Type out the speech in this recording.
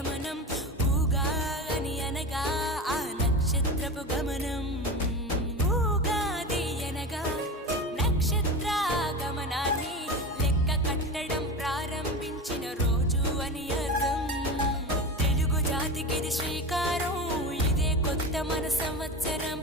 గమనం ఊగా అని అనగా ఆ నక్షత్రపు గమనం ఊగాది అనగా నక్షత్ర గమనాన్ని లెక్క కట్టడం ప్రారంభించిన రోజు అని అర్థం తెలుగు జాతికిది శ్రీకారం ఇదే కొత్త మన సంవత్సరం